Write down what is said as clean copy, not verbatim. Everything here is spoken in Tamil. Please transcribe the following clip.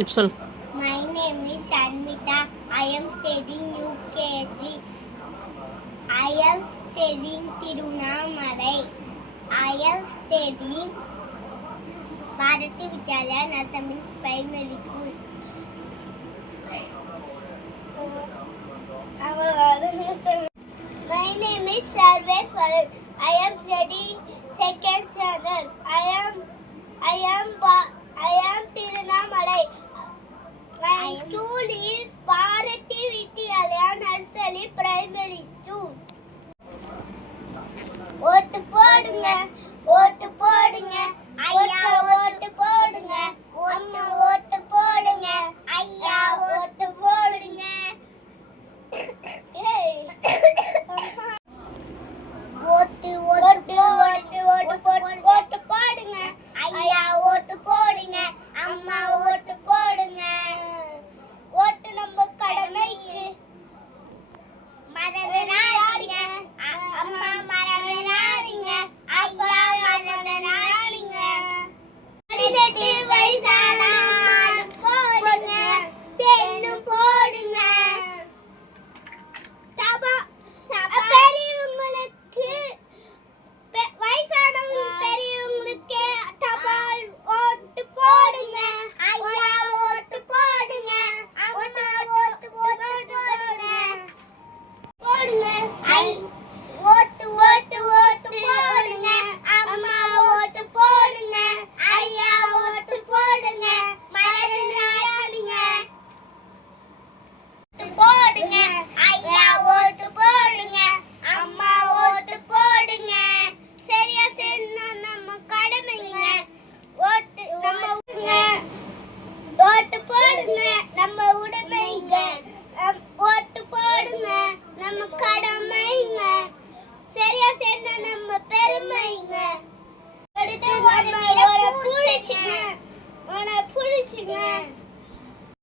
இப்ப சொல். My name is Shanmita. I am studying UKG. I am studying Tirunamalai. I am studying Bharati Vidyalaya Nursery Primary School. My name is Sarveshwaran. I am studying second standard. I am Tirunamalai. My school is Bharati Vidyalaya Nursery Primary School. ஓட்டு போடுங்க, ஓட்டு போடுங்க, ஐயா ஓட்டு போடுங்க, அம்மா ஓட்டு போடுங்க, ஐயா ஓட்டு போடுங்க. ஓட்டு ஓட்டு ஓட்டு ஓட்டு ஓட்டு போடுங்க, ஐயா ஓட்டு போடுங்க, அம்மா ஓட்டு போடுங்க. ஓட்டு நம்ம கடமைக்கு மறந்துடாதீங்க, அம்மா மறந்துடாதீங்க, ஐயா மறந்துடாதீங்க. 18 வயசானாலும் போடுங்க, பெண்ணும் போடுங்க. பெரியவங்களுக்கு வயசானவங்க பெரியவங்களுக்கு தபால் ஓட்டு போடுங்க, ஐயா ஓட்டு போடுங்க, அம்மா ஓட்டு போடுங்க. போடுங்க ஓட்டு ஓட்டு ஓட்டு போடுங்க, அம்மா ஓட்டு போடுங்க, ஐயா ஓட்டு போடுங்க, மறந்துடாதீங்க. போடுங்க, ஐயா ஓட்டு போடுங்க, அம்மா ஓட்டு போடுங்க. சரியா செய்யணும்னா நம்ம கடமைங்க. ஓட்டு நம்ம ஓட்டு போடுங்க, நம்ம உடைமைங்க. ஓட்டு போடுங்க, நம்ம கடமைங்க. சரியா செய்யணும்னா நம்ம பெருமைங்க. அடுத்து உனக்கு பிடிச்சுங்க.